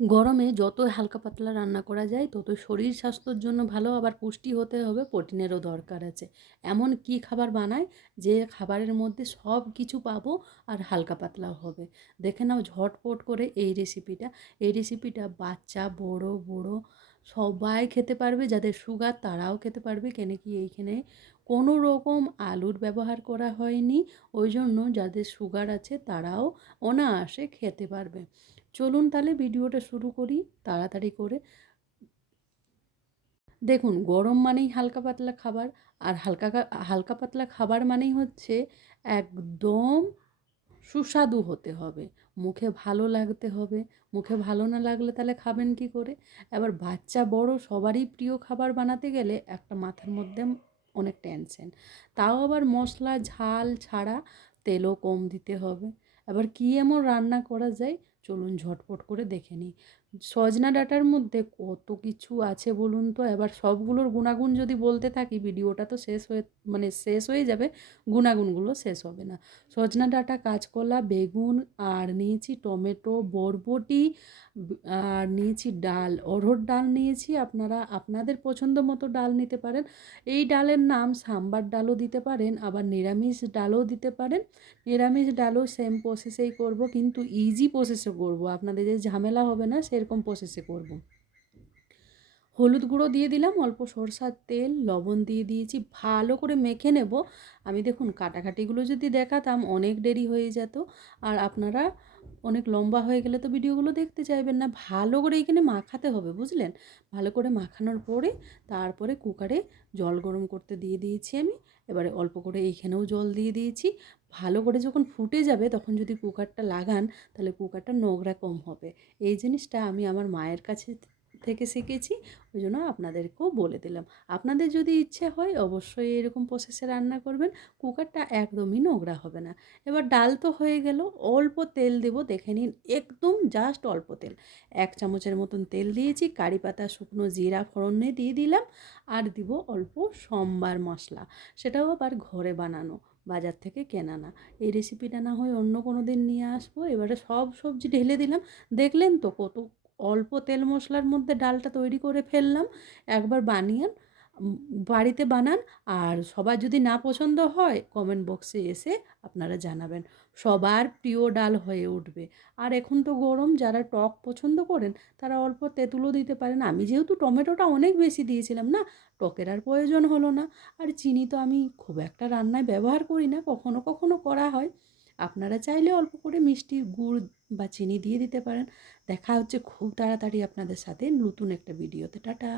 গরমে যতই হালকা পাতলা রান্না করা যায় ততই শরীর স্বাস্থ্যর জন্য ভালো, আবার পুষ্টি হতে হবে, প্রোটিনেরও দরকার আছে। এমন কি খাবার বানায় যে খাবারের মধ্যে সব কিছু পাবো আর হালকা পাতলাও হবে। দেখে নাও ঝটপট করে এই রেসিপিটা বাচ্চা বড় বুড়ো সবাই খেতে পারবে, যাদের সুগার তারাও খেতে পারবে, কেন কি এইখানে কোনো রকম আলুর ব্যবহার করা হয়নি। ওই জন্য যাদের সুগার আছে তারাও অনায়াসে খেতে পারবে। চলুন তাহলে ভিডিওটা শুরু করি তাড়াতাড়ি করে। দেখুন, গরম মানেই হালকা পাতলা খাবার, আর হালকা পাতলা খাবার মানেই হচ্ছে একদম সুস্বাদু হতে হবে, মুখে ভালো লাগতে হবে। মুখে ভালো না লাগলে তাহলে খাবেন কি করে? এবার বাচ্চা বড় সবারই প্রিয় খাবার বানাতে গেলে একটা মাথার মধ্যে অনেক টেনশন, তাও আবার মশলা ঝাল ছাড়া, তেলও কম দিতে হবে। এবার কী এমন রান্না করা যায়, চলুন ঝটপট করে দেখে নিই। সজনা ডাঁটার মধ্যে কত কিছু আছে বলুন তো, এবার সবগুলোর গুণাগুণ যদি বলতে থাকি ভিডিওটা তো শেষ হয়ে যাবে, গুণাগুণগুলো শেষ হবে না। সজনা ডাঁটা, কাঁচকলা, বেগুন, আর নিয়েছি টমেটো, বরবটি, আর নিয়েছি ডাল, অড়হর ডাল নিয়েছি। আপনারা আপনাদের পছন্দ মতো ডাল নিতে পারেন। এই ডালের নাম সাম্বার ডালও দিতে পারেন, আবার নিরামিষ ডালও দিতে পারেন। নিরামিষ ডালও সেম প্রসেসেই করব, কিন্তু ইজি প্রসেসে করব, আপনাদের যে ঝামেলা হবে না সেরকম প্রসেসে করব। হলুদ গুঁড়ো দিয়ে দিলাম, অল্প সরষার তেল, লবণ দিয়ে দিয়েছি, ভালো করে মেখে নেব। আমি দেখুন কাটাকাটিগুলো যদি দেখাতাম অনেক দেরি হয়ে যেত, আর আপনারা অনেক লম্বা হয়ে গেলে তো ভিডিওগুলো দেখতে চাইবেন না। ভালো করে এখানে মাখাতে হবে, বুঝলেন? ভালো করে মাখানোর পরে তারপরে কুকারে জল গরম করতে দিয়ে দিয়েছি আমি। এবারে অল্প করে এইখানেও জল দিয়ে দিয়েছি। ভালো করে যখন ফুটে যাবে তখন যদি কুকারটা লাগান তাহলে কুকারটা নোংরা কম হবে। এই জিনিসটা আমি আমার মায়ের কাছে থেকে শিখেছি, ওই জন্য আপনাদেরকেও বলে দিলাম। আপনাদের যদি ইচ্ছে হয় অবশ্যই এরকম প্রসেসে রান্না করবেন, কুকারটা একদমই নোংরা হবে না। এবার ডাল তো হয়ে গেল, অল্প তেল দেব, দেখে নিন, একদম জাস্ট অল্প তেল, 1 চামচের মতন তেল দিয়েছি। কারি পাতা, শুকনো জিরা ফোড়নে দিয়ে দিলাম, আর দিব অল্প সম্বার মশলা, সেটাও আবার ঘরে বানানো, বাজার থেকে কেনা না। এই রেসিপিটা না হয় অন্য কোনো দিন নিয়ে আসবো। এবারে সব সবজি ঢেলে দিলাম। দেখলেন তো কত অল্প তেল মশলার মধ্যে ডালটা তৈরি করে ফেললাম। একবার বানিয়ে বাড়িতে বানান, আর সবার যদি না পছন্দ হয় কমেন্ট বক্সে এসে আপনারা জানাবেন, সবার প্রিয় ডাল হয়ে উঠবে। আর এখন তো গরম, যারা টক পছন্দ করেন তারা অল্প তেঁতুলও দিতে পারেন। আমি যেহেতু টমেটোটা অনেক বেশি দিয়েছিলাম না, টকের আর প্রয়োজন হলো না। আর চিনি তো আমি খুব একটা রান্নায় ব্যবহার করি না, কখনো কখনো করা হয়। আপনারা চাইলে অল্প করে মিষ্টির গুড় বা চিনি দিয়ে দিতে পারেন। দেখা হচ্ছে খুব তাড়াতাড়ি আপনাদের সাথে নতুন একটা ভিডিওতে। টাটা।